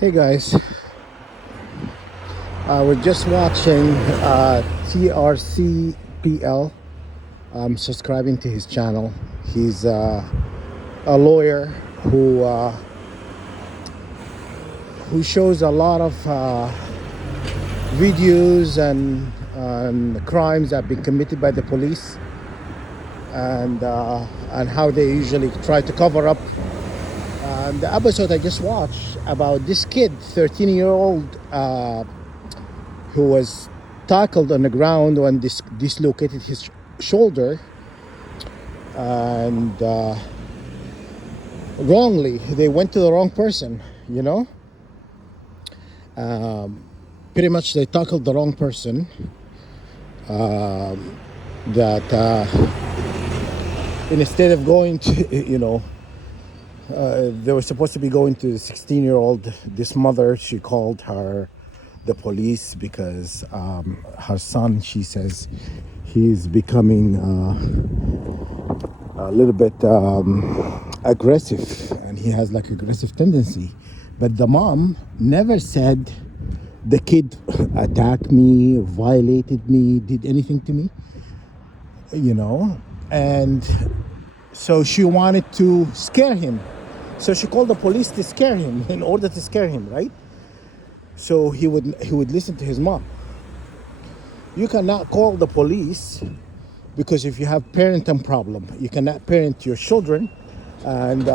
Hey guys, we're just watching TRCPL. I'm subscribing to his channel. He's a lawyer who shows a lot of videos and crimes that have been committed by the police and how they usually try to cover up. The episode I just watched about this kid, 13-year-old, who was tackled on the ground when dislocated his shoulder, and wrongly they went to the wrong person. Pretty much they tackled the wrong person. That instead of going to they were supposed to be going to the 16-year-old. This mother, she called the police because her son, she says, he's becoming a little bit aggressive, and he has like aggressive tendency. But the mom never said the kid attacked me, violated me, did anything to me, and so she wanted to scare him. So she called the police to scare him, in order to scare him, right? So he would listen to his mom. You cannot call the police, because if you have parenting problem, you cannot parent your children, and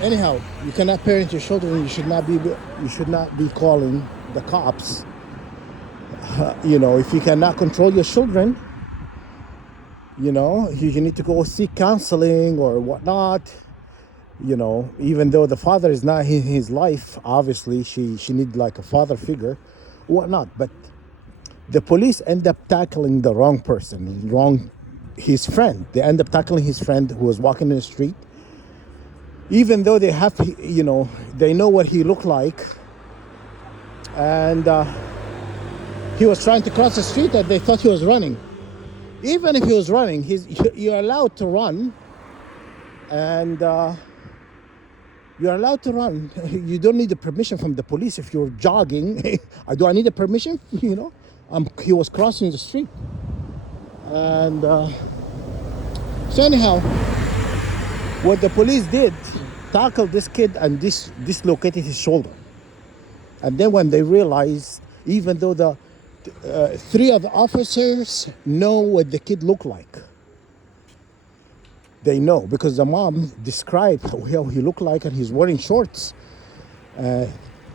anyhow, you cannot parent your children. You should not be calling the cops. If you cannot control your children, you need to go seek counseling or whatnot. Even though the father is not in his life, obviously she need like a father figure, whatnot. But the police end up tackling the wrong person, his friend. They end up tackling his friend who was walking in the street, even though they know what he looked like, and he was trying to cross the street, and they thought he was running. Even if he was running, you're allowed to run, and you're allowed to run. You don't need the permission from the police if you're jogging. Do I need a permission? He was crossing the street, and so anyhow, what the police did, tackled this kid and dislocated his shoulder. And then when they realized, even though the three of the officers know what the kid looked like. They know because the mom described how he looked like, and he's wearing shorts and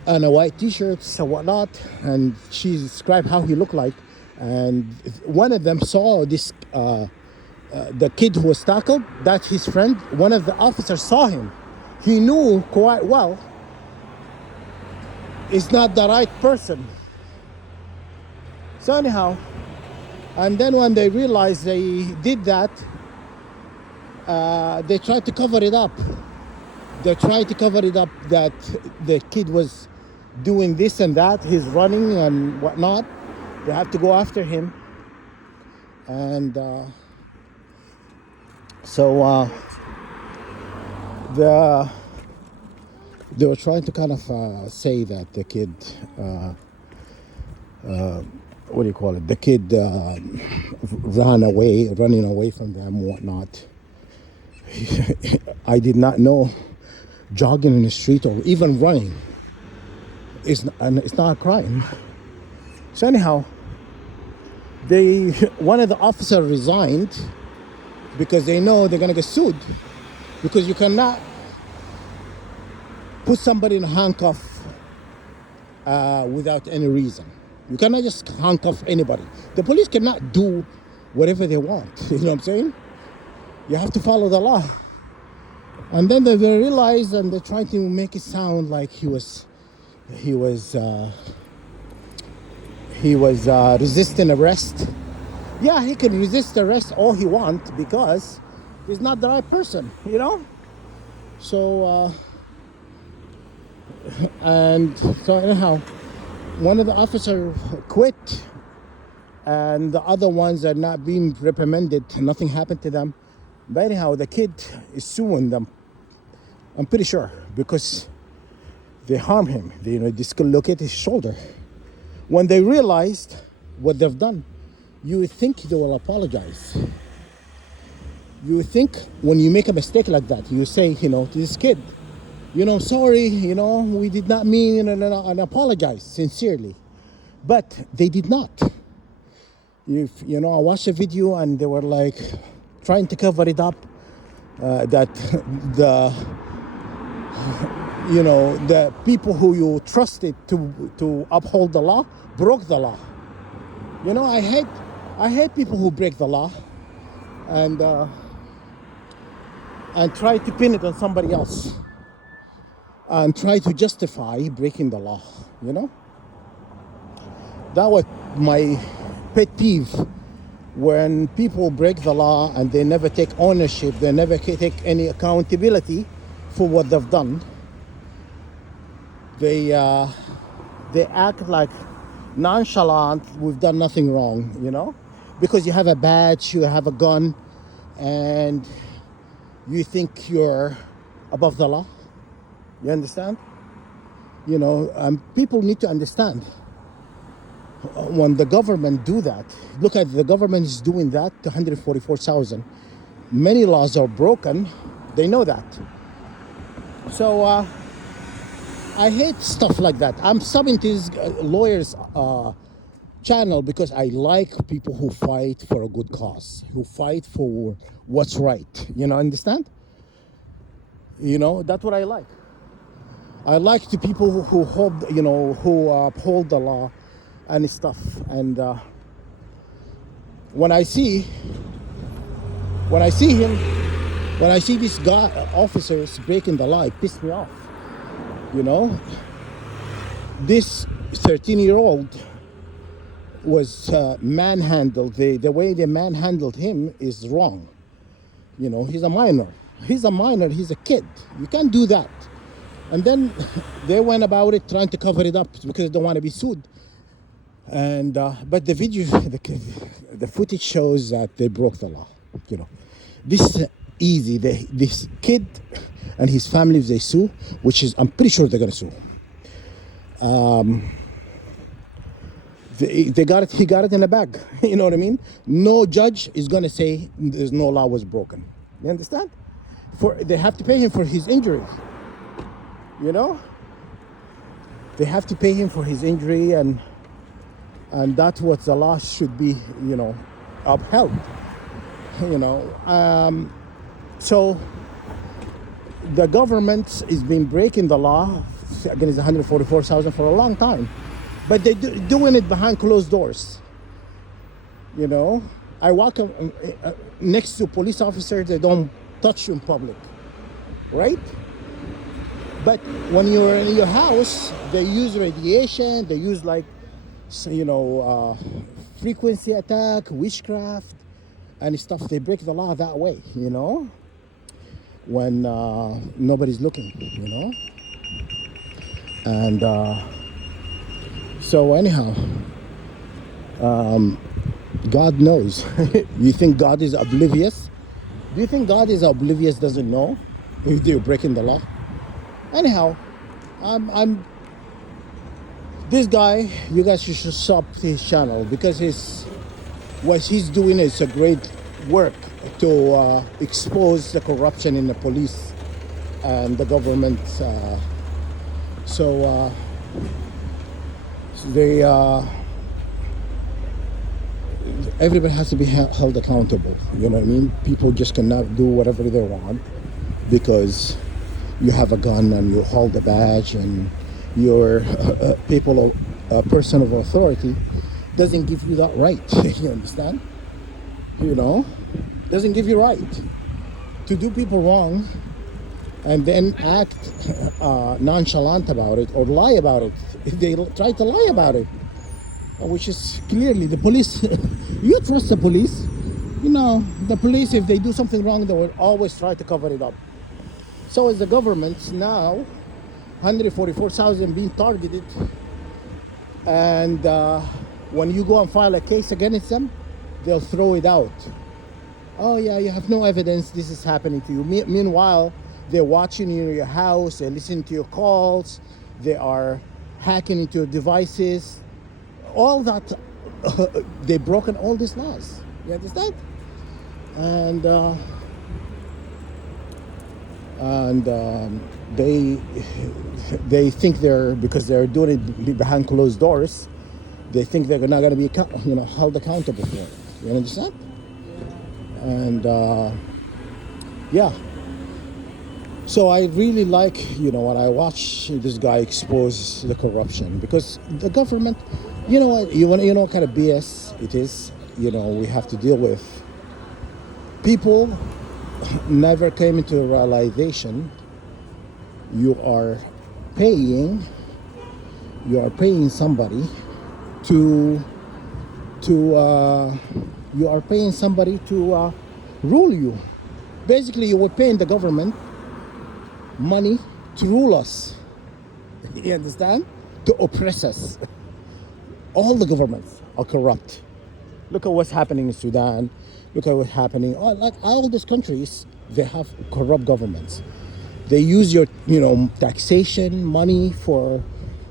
a white t-shirt and whatnot, and she described how he looked like. And one of them saw this, the kid who was tackled, that's his friend. One of the officers saw him. He knew quite well it's not the right person. So anyhow, and then when they realized they did that, they tried to cover it up. They tried to cover it up that the kid was doing this and that, he's running and whatnot. They have to go after him. And they were trying to kind of say that the kid, what do you call it? The kid running away from them, whatnot. I did not know jogging in the street or even running it's not a crime. So anyhow, one of the officers resigned because they know they're gonna get sued, because you cannot put somebody in a handcuff without any reason. You cannot just handcuff anybody. The police cannot do whatever they want. You know what I'm saying? You have to follow the law. And then they realized, and they tried to make it sound like he was resisting arrest. Yeah, he can resist arrest all he wants because he's not the right person, you know? So, and so anyhow, one of the officers quit, and the other ones are not being reprimanded. Nothing happened to them. But anyhow, the kid is suing them. I'm pretty sure, because They harm him. They, dislocate his shoulder. When they realized what they've done, you would think they will apologize. You would think when you make a mistake like that, you say, to this kid, sorry, we did not mean, and apologize sincerely. But they did not. If, I watched a video and they were like trying to cover it up, that the people who you trusted to uphold the law broke the law. I hate people who break the law and try to pin it on somebody else and try to justify breaking the law. That was my pet peeve, when people break the law and they never take ownership, they never take any accountability for what they've done. They act like nonchalant, we've done nothing wrong, because you have a badge, you have a gun, and you think you're above the law. You understand? People need to understand. When the government do that, look at the government is doing that to 144,000. Many laws are broken. They know that. So I hate stuff like that. I'm subbing to this lawyer's channel because I like people who fight for a good cause, who fight for what's right. Understand? That's what I like. I like the people who hold, who uphold the law and stuff. And when I see these officers breaking the law, it pissed me off. This 13-year-old was manhandled. The way they manhandled him is wrong. He's a minor. He's a kid. You can't do that. And then they went about it trying to cover it up because they don't want to be sued. And but the video, the footage shows that they broke the law. This is easy. This kid and his family, if they sue, which is, I'm pretty sure they're gonna sue. They got it. He got it in a bag. You know what I mean? No judge is gonna say there's no law was broken. You understand? They have to pay him for his injury. They have to pay him for his injury, and that's what the law should be, upheld. So the government has been breaking the law against 144,000 for a long time, but they're doing it behind closed doors. I walk next to police officers, they don't touch you in public, right? But when you're in your house, they use radiation, they use frequency attack, witchcraft, and stuff. They break the law that way, when nobody's looking, And so anyhow, God knows. You think God is oblivious? Do you think God is oblivious, doesn't know if they're breaking the law? Anyhow, I'm this guy, you guys should sub his channel because what he's doing is a great work to expose the corruption in the police and the government. Everybody has to be held accountable. You know what I mean? People just cannot do whatever they want because you have a gun and you hold a badge and you're a person of authority. Doesn't give you that right. You understand? Doesn't give you right to do people wrong and then act nonchalant about it or lie about it. If they try to lie about it, which is clearly the police. You trust the police? The police, if they do something wrong, they will always try to cover it up. So is the government now, 144,000 being targeted, and when you go and file a case against them, they'll throw it out. Oh yeah, you have no evidence this is happening to you. Meanwhile, they're watching you in your house, they're listening to your calls, They are hacking into your devices. All that, they've broken all these laws. You understand? And they think because they're doing it behind closed doors. They think they're not going to be held accountable for it. You understand? And yeah. So I really like, when I watch this guy expose the corruption, because the government, you know what kind of BS it is. We have to deal with. People never came into a realization you are paying somebody to rule you. Basically, you were paying the government money to rule us. You understand? To oppress us. All the governments are corrupt. Look at what's happening in Sudan. Look at what's happening. Like all these countries, they have corrupt governments. They use your, taxation money for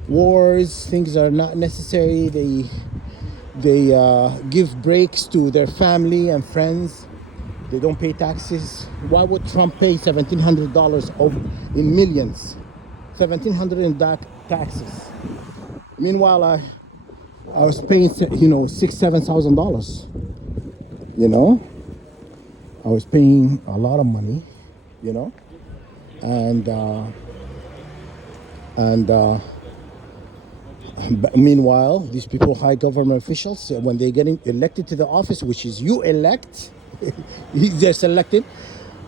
wars, things that are not necessary. They give breaks to their family and friends. They don't pay taxes. Why would Trump pay $1,700 in millions? $1,700 in taxes. Meanwhile, I was paying, $6,000-$7,000. I was paying a lot of money, and but meanwhile, these people, high government officials, when they get elected to the office, which is you elect, they're selected,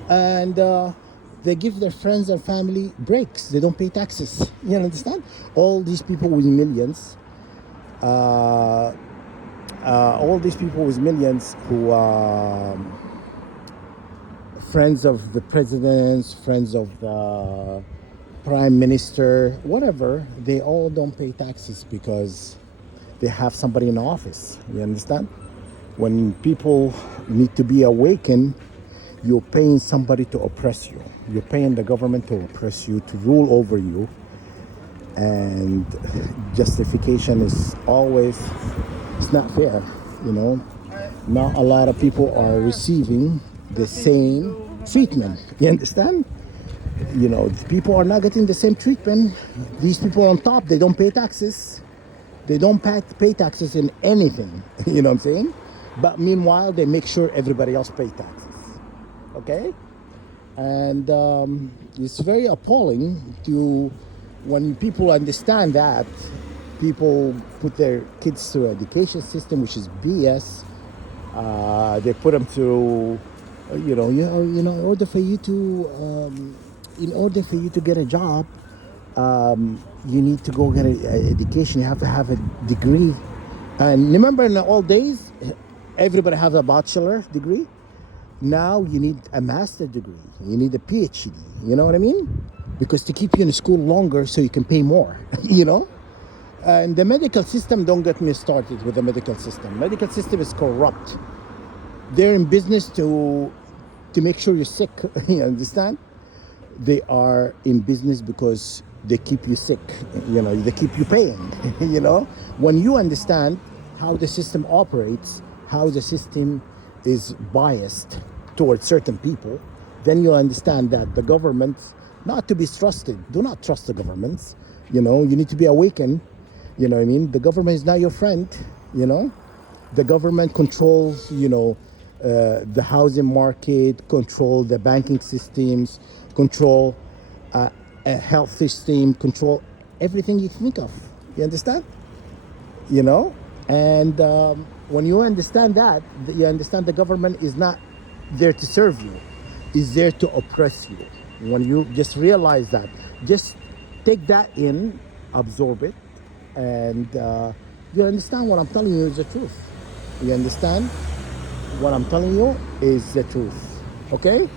and they give their friends and family breaks. They don't pay taxes. You understand? All these people with millions, who friends of the presidents, friends of the prime minister, whatever, they all don't pay taxes because they have somebody in office. You understand? When people need to be awakened, you're paying somebody to oppress you. You're paying the government to oppress you, to rule over you. And justification is always, it's not fair, Not a lot of people are receiving the same treatment. You understand? People are not getting the same treatment. These people on top, they don't pay taxes. They don't pay taxes in anything. You know what I'm saying? But meanwhile, they make sure everybody else pays taxes. Okay? And it's very appalling when people understand that. People put their kids through an education system, which is BS. They put them through, in order for you to get a job, you need to go get an education. You have to have a degree. And remember, in the old days, everybody has a bachelor degree. Now you need a master's degree. You need a PhD. You know what I mean? Because to keep you in school longer so you can pay more, And the medical system, don't get me started with the medical system. Medical system is corrupt. They're in business to make sure you're sick. You understand? They are in business because they keep you sick. They keep you paying. When you understand how the system operates, how the system is biased towards certain people, then you'll understand that the government's not to be trusted. Do not trust the governments. You need to be awakened. You know what I mean? The government is not your friend. The government controls, the housing market, control the banking systems, control a health system, control everything you think of. You understand? And when you understand that, you understand the government is not there to serve you, is there to oppress you. When you just realize that, just take that in, absorb it, and you understand what I'm telling you is the truth. You understand? What I'm telling you is the truth. Okay?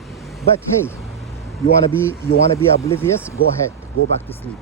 But hey, you wanna be oblivious? Go ahead. Go back to sleep.